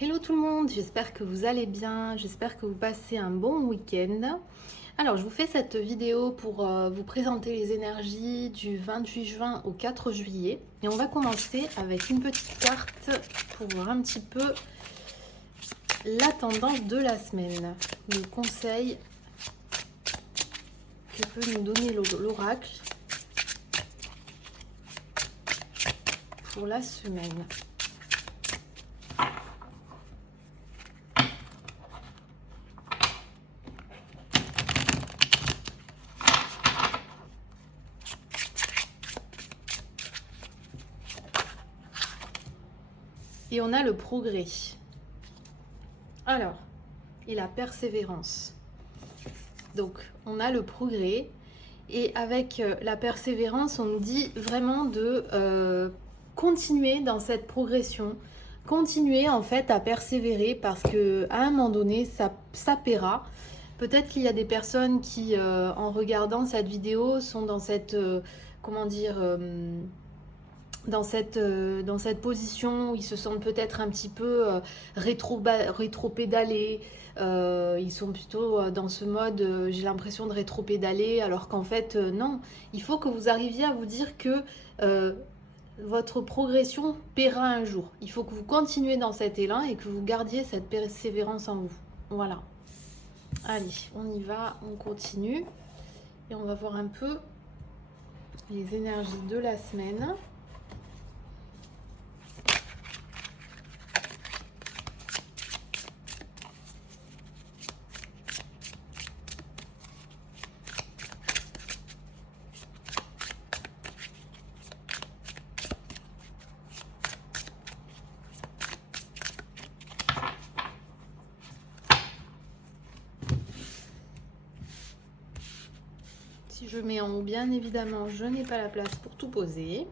Hello tout le monde, j'espère que vous allez bien, j'espère que vous passez un bon week-end. Alors je vous fais cette vidéo pour vous présenter les énergies du 28 juin au 4 juillet. Et on va commencer avec une petite carte pour voir un petit peu la tendance de la semaine. Le conseil que peut nous donner l'oracle pour la semaine. Et on a le progrès. Alors, et la persévérance. Donc, on a le progrès. Et avec la persévérance, on nous dit vraiment de continuer dans cette progression. Continuer en fait à persévérer parce qu'à un moment donné, ça paiera. Peut-être qu'il y a des personnes qui, en regardant cette vidéo, sont dans cette, comment dire, dans cette position où ils se sentent peut-être un petit peu rétro-pédalés. Ils sont plutôt dans ce mode j'ai l'impression de rétro-pédaler, alors qu'en fait, non. Il faut que vous arriviez à vous dire que votre progression paiera un jour. Il faut que vous continuez dans cet élan et que vous gardiez cette persévérance en vous. Voilà. Allez, on y va, on continue. Et on va voir un peu les énergies de la semaine. Si je mets en haut, bien évidemment, je n'ai pas la place pour tout poser.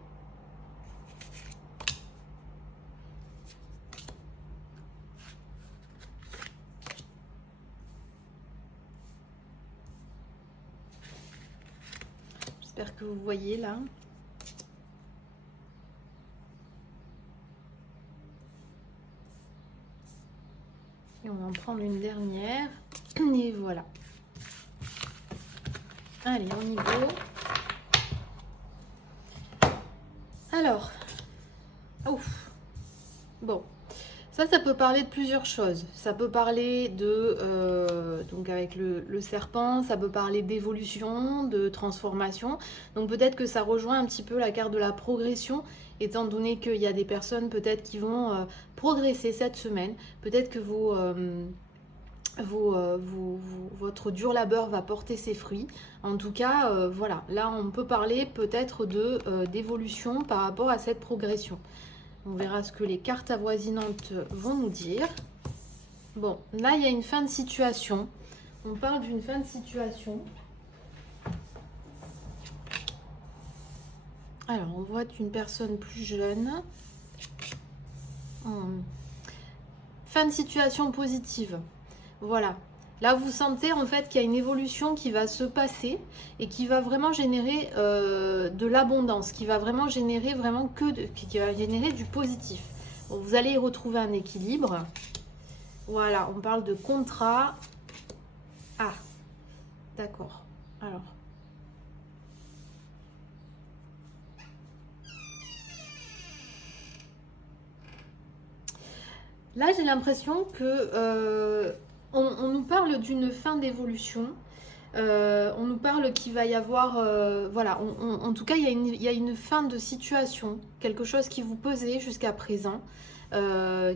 J'espère que vous voyez là. Et on va en prendre une dernière. Et voilà. Allez, on y va. Alors, ouf. Bon, ça peut parler de plusieurs choses. Ça peut parler de, donc avec le serpent, ça peut parler d'évolution, de transformation. Donc peut-être que ça rejoint un petit peu la carte de la progression, étant donné qu'il y a des personnes peut-être qui vont progresser cette semaine. Peut-être que votre dur labeur va porter ses fruits. En tout cas, voilà, là on peut parler peut-être d'évolution par rapport à cette progression. On verra ce que les cartes avoisinantes vont nous dire. Bon, là il y a une fin de situation. On parle d'une fin de situation. Alors, on voit une personne plus jeune. Fin de situation positive. Voilà. Là, vous sentez en fait qu'il y a une évolution qui va se passer et qui va vraiment générer de l'abondance, qui va vraiment générer qui va générer du positif. Bon, vous allez y retrouver un équilibre. Voilà, on parle de contrat. Ah, d'accord. Alors. Là, j'ai l'impression que on nous parle d'une fin d'évolution. On nous parle qu'il va y avoir, voilà, en tout cas, il y a une fin de situation, quelque chose qui vous pesait jusqu'à présent,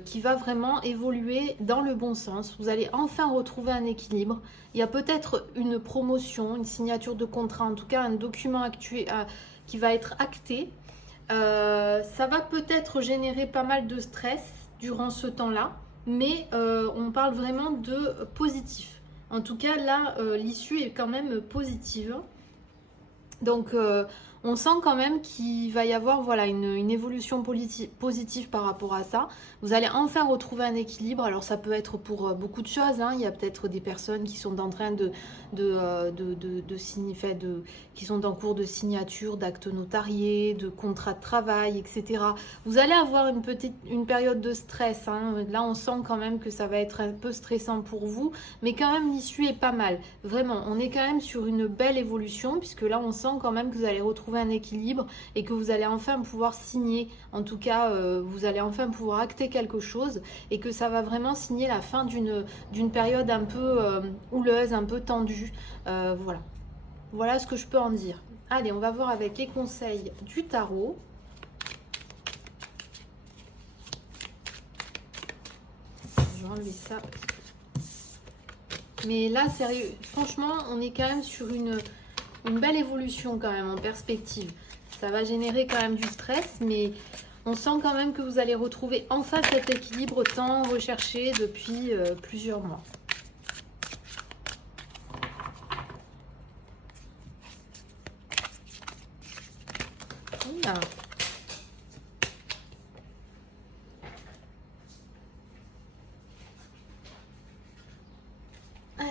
qui va vraiment évoluer dans le bon sens. Vous allez enfin retrouver un équilibre. Il y a peut-être une promotion, une signature de contrat, en tout cas un document qui va être acté. Ça va peut-être générer pas mal de stress durant ce temps-là, mais on parle vraiment de positif. En tout cas, là, l'issue est quand même positive. Donc, on sent quand même qu'il va y avoir voilà, une évolution positive par rapport à ça. Vous allez enfin retrouver un équilibre. Alors ça peut être pour beaucoup de choses, hein. Il y a peut-être des personnes qui sont en train qui sont en cours de signature d'actes notariés, de contrats de travail, etc. Vous allez avoir une période de stress, hein. Là on sent quand même que ça va être un peu stressant pour vous, mais quand même l'issue est pas mal. Vraiment, on est quand même sur une belle évolution, puisque là on sent quand même que vous allez retrouver un équilibre et que vous allez enfin pouvoir signer, en tout cas vous allez enfin pouvoir acter quelque chose, et que ça va vraiment signer la fin d'une période un peu houleuse, un peu tendue. Voilà. Voilà ce que je peux en dire. Allez, on va voir avec les conseils du tarot. Je vais enlever ça. Mais là, sérieux, franchement, on est quand même sur une belle évolution quand même en perspective. Ça va générer quand même du stress, mais on sent quand même que vous allez retrouver enfin cet équilibre tant recherché depuis plusieurs mois. Voilà. Allez.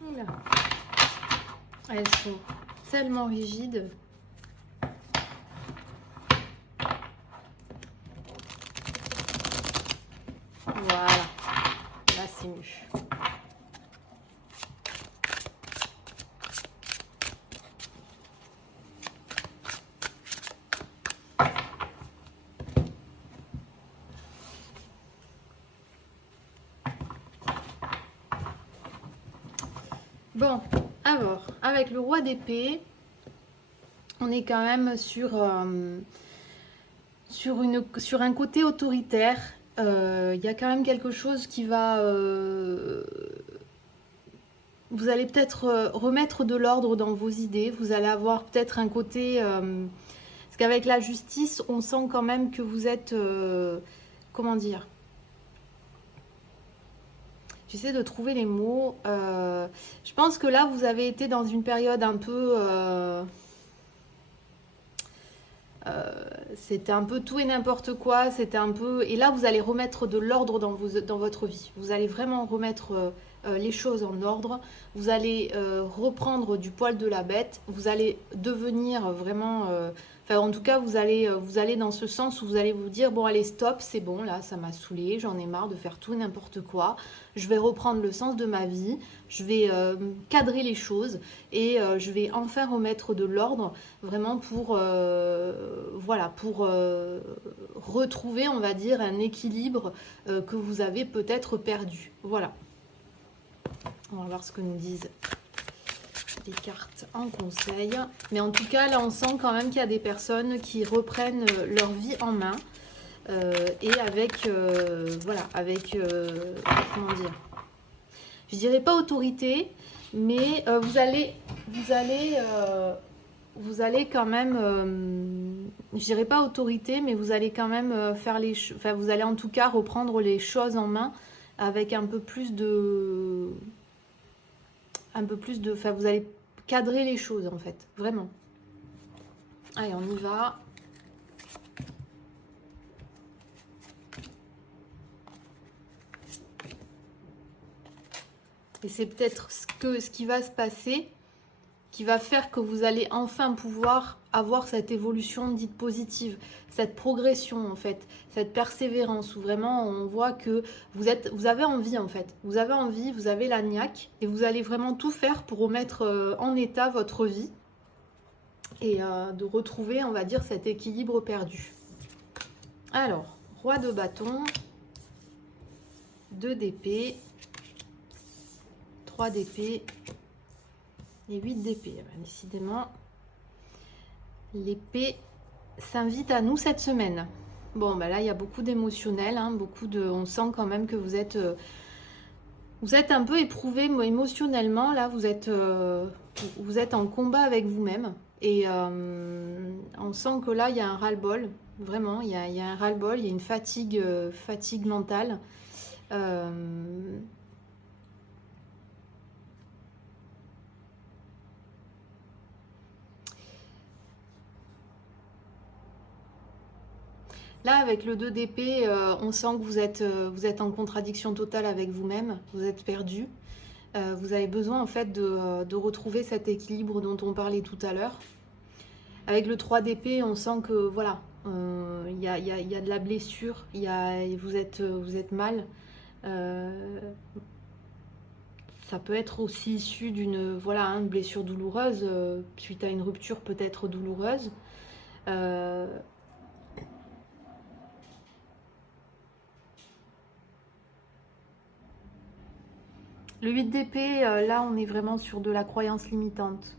Voilà. Elles sont tellement rigides. Voilà. Là, c'est mieux. Bon, alors, avec le roi d'épée, on est quand même sur un côté autoritaire. Il y a quand même quelque chose qui va... vous allez peut-être remettre de l'ordre dans vos idées. Vous allez avoir peut-être un côté... parce qu'avec la justice, on sent quand même que vous êtes... comment dire ? J'essaie de trouver les mots. Je pense que là, vous avez été dans une période un peu... c'était un peu tout et n'importe quoi. C'était un peu... Et là, vous allez remettre de l'ordre dans votre vie. Vous allez vraiment remettre les choses en ordre. Vous allez reprendre du poil de la bête. Vous allez devenir vraiment... Enfin, en tout cas, vous allez dans ce sens où vous allez vous dire, bon, allez, stop, c'est bon, là, ça m'a saoulé, j'en ai marre de faire tout et n'importe quoi. Je vais reprendre le sens de ma vie, je vais cadrer les choses et je vais enfin remettre de l'ordre, vraiment pour, voilà, pour retrouver, on va dire, un équilibre que vous avez peut-être perdu. Voilà. On va voir ce que nous disent des cartes en conseil, mais en tout cas là on sent quand même qu'il y a des personnes qui reprennent leur vie en main et avec voilà, avec comment dire, je dirais pas autorité, mais vous allez quand même je dirais pas autorité, mais vous allez quand même faire enfin vous allez en tout cas reprendre les choses en main avec un peu plus de... Enfin, vous allez cadrer les choses, en fait. Vraiment. Allez, on y va. Et c'est peut-être ce qui va se passer, qui va faire que vous allez enfin pouvoir avoir cette évolution dite positive, cette progression en fait, cette persévérance où vraiment on voit que vous avez envie en fait, vous avez envie, vous avez la niaque et vous allez vraiment tout faire pour remettre en état votre vie et de retrouver, on va dire, cet équilibre perdu. Alors, roi de bâton, 2 d'épée, 3 d'épée et 8 d'épée. Décidément, l'épée s'invite à nous cette semaine. Bon, bah là, il y a beaucoup d'émotionnel, hein, on sent quand même que vous êtes un peu éprouvé émotionnellement. Là, vous êtes en combat avec vous-même. Et on sent que là, il y a un ras-le-bol. Vraiment, il y a un ras-le-bol, il y a une fatigue, fatigue mentale. Euh, Là, avec le 2 d'épée, on sent que vous êtes en contradiction totale avec vous-même, vous êtes perdu. Vous avez besoin en fait de retrouver cet équilibre dont on parlait tout à l'heure. Avec le 3 d'épée, on sent que voilà, il y a de la blessure, vous êtes mal. Euh, Ça peut être aussi issu d'une voilà, une blessure douloureuse, suite à une rupture peut-être douloureuse. Euh, le 8 d'épée, là on est vraiment sur de la croyance limitante.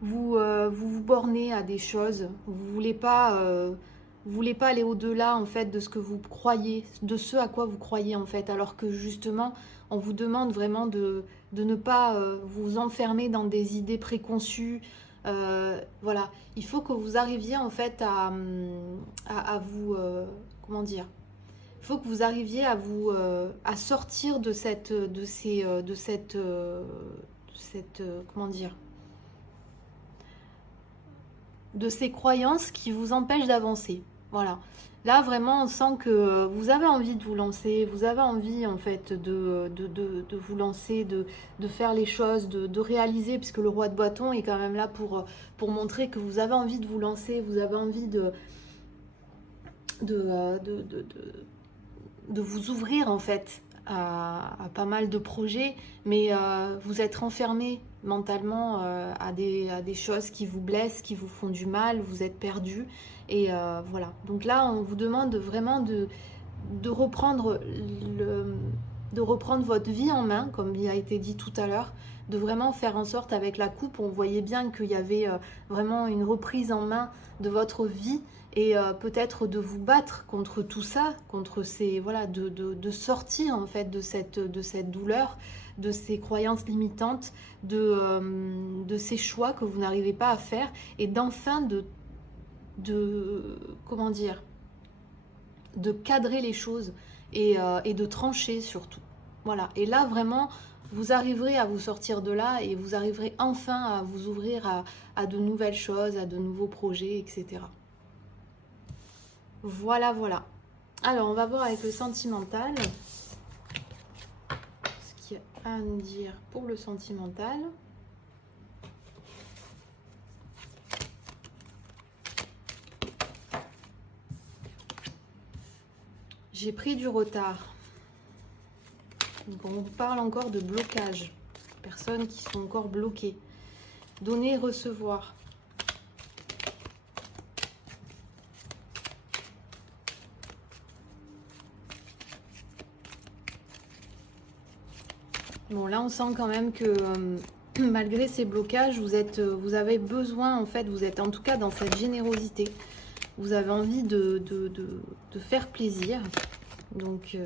Vous vous bornez à des choses, vous voulez pas aller au-delà en fait de ce que vous croyez, de ce à quoi vous croyez en fait, alors que justement on vous demande vraiment de ne pas vous enfermer dans des idées préconçues. Voilà, il faut que vous arriviez en fait à vous, comment dire, il faut que vous arriviez à vous à sortir de cette comment dire, de ces croyances qui vous empêchent d'avancer. Voilà. Là, vraiment, on sent que vous avez envie de vous lancer, vous avez envie, en fait, de vous lancer, de faire les choses, de réaliser, puisque le roi de bâton est quand même là pour montrer que vous avez envie de vous lancer, vous avez envie de, euh, de, de, de- de vous ouvrir, en fait, à pas mal de projets, mais vous êtes renfermé mentalement à des choses qui vous blessent, qui vous font du mal, vous êtes perdu. Et voilà. Donc là, on vous demande vraiment de reprendre le, de reprendre votre vie en main, comme il a été dit tout à l'heure, de vraiment faire en sorte avec la coupe, on voyait bien qu'il y avait vraiment une reprise en main de votre vie et peut-être de vous battre contre tout ça, contre ces voilà, de sortir en fait de cette douleur, de ces croyances limitantes, de ces choix que vous n'arrivez pas à faire et d'enfin de comment dire, de cadrer les choses et de trancher surtout. Voilà. Et là, vraiment, vous arriverez à vous sortir de là et vous arriverez enfin à vous ouvrir à de nouvelles choses, à de nouveaux projets, etc. Voilà, voilà. Alors, on va voir avec le sentimental ce qu'il y a à nous dire pour le sentimental. J'ai pris du retard. Donc on parle encore de blocage. Personnes qui sont encore bloquées. Donner, recevoir. Bon, là on sent quand même que malgré ces blocages, vous avez besoin, en fait, vous êtes en tout cas dans cette générosité. Vous avez envie de faire plaisir. Donc,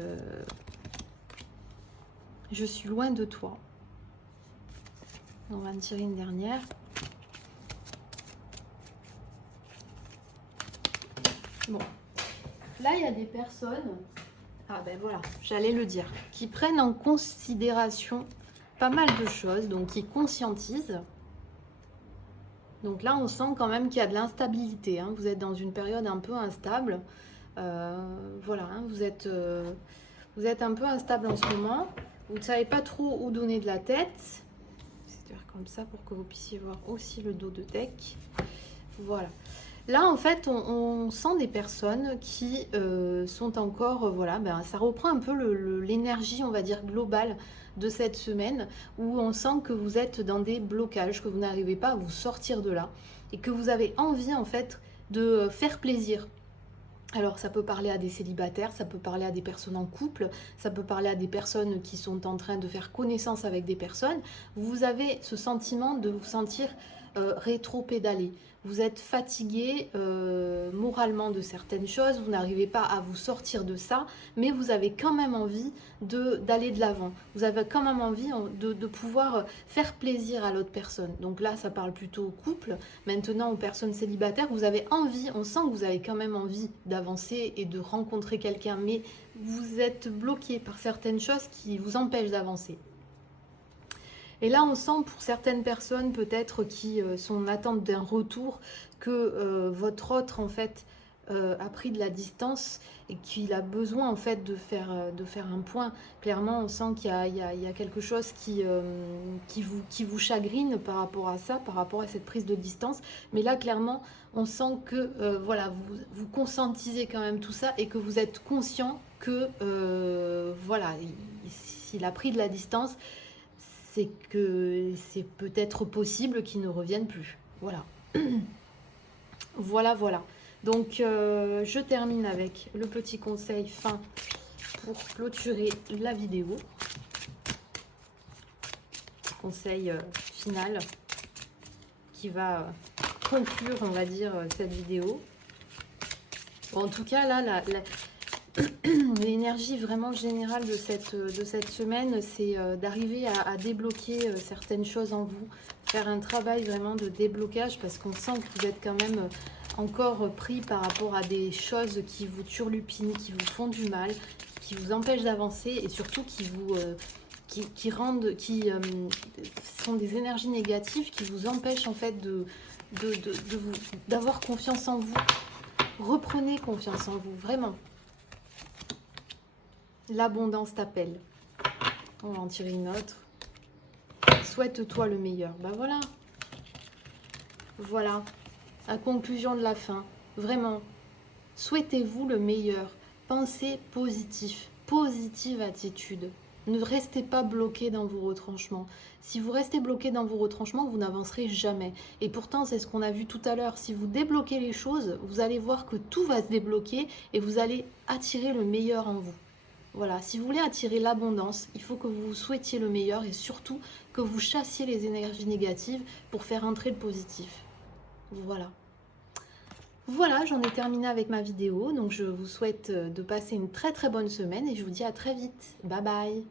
je suis loin de toi. On va en tirer une dernière. Bon, là il y a des personnes, ah ben voilà, j'allais le dire, qui prennent en considération pas mal de choses, donc qui conscientisent. Donc là on sent quand même qu'il y a de l'instabilité, hein. Vous êtes dans une période un peu instable. Voilà, hein, vous êtes un peu instable en ce moment. Vous ne savez pas trop où donner de la tête. C'est-à-dire comme ça pour que vous puissiez voir aussi le dos de deck. Voilà. Là, en fait, on sent des personnes qui sont encore, voilà, ben, ça reprend un peu l'énergie, on va dire, globale de cette semaine, où on sent que vous êtes dans des blocages, que vous n'arrivez pas à vous sortir de là, et que vous avez envie, en fait, de faire plaisir. Alors ça peut parler à des célibataires, ça peut parler à des personnes en couple, ça peut parler à des personnes qui sont en train de faire connaissance avec des personnes. Vous avez ce sentiment de vous sentir rétro-pédaler. vous êtes fatigué moralement de certaines choses, vous n'arrivez pas à vous sortir de ça, mais vous avez quand même envie d'aller de l'avant. Vous avez quand même envie de pouvoir faire plaisir à l'autre personne. Donc là, ça parle plutôt au couple. Maintenant, aux personnes célibataires, vous avez envie, on sent que vous avez quand même envie d'avancer et de rencontrer quelqu'un, mais vous êtes bloqué par certaines choses qui vous empêchent d'avancer. Et là, on sent pour certaines personnes peut-être qui sont en attente d'un retour que votre autre en fait a pris de la distance et qu'il a besoin en fait de faire un point. Clairement, on sent qu'il y a quelque chose qui vous chagrine par rapport à ça, par rapport à cette prise de distance. Mais là, clairement, on sent que voilà, vous conscientisez quand même tout ça et que vous êtes conscient que voilà, s'il a pris de la distance, c'est que c'est peut-être possible qu'il ne revienne plus. Voilà. Voilà. Donc, je termine avec le petit conseil fin pour clôturer la vidéo. Conseil final qui va conclure, on va dire, cette vidéo. Bon, en tout cas, là, l'énergie vraiment générale de cette semaine, c'est d'arriver à débloquer certaines choses en vous, faire un travail vraiment de déblocage parce qu'on sent que vous êtes quand même encore pris par rapport à des choses qui vous turlupinent, qui vous font du mal, qui vous empêchent d'avancer et surtout qui vous sont des énergies négatives qui vous empêchent en fait d'avoir confiance en vous. Reprenez confiance en vous, vraiment. L'abondance t'appelle. On va en tirer une autre. Souhaite-toi le meilleur. Ben voilà. Voilà. La conclusion de la fin. Vraiment. Souhaitez-vous le meilleur. Pensez positif. Positive attitude. Ne restez pas bloqué dans vos retranchements. Si vous restez bloqué dans vos retranchements, vous n'avancerez jamais. Et pourtant, c'est ce qu'on a vu tout à l'heure. Si vous débloquez les choses, vous allez voir que tout va se débloquer et vous allez attirer le meilleur en vous. Voilà, si vous voulez attirer l'abondance, il faut que vous souhaitiez le meilleur et surtout que vous chassiez les énergies négatives pour faire entrer le positif. Voilà. Voilà, j'en ai terminé avec ma vidéo. Donc je vous souhaite de passer une très très bonne semaine et je vous dis à très vite. Bye bye.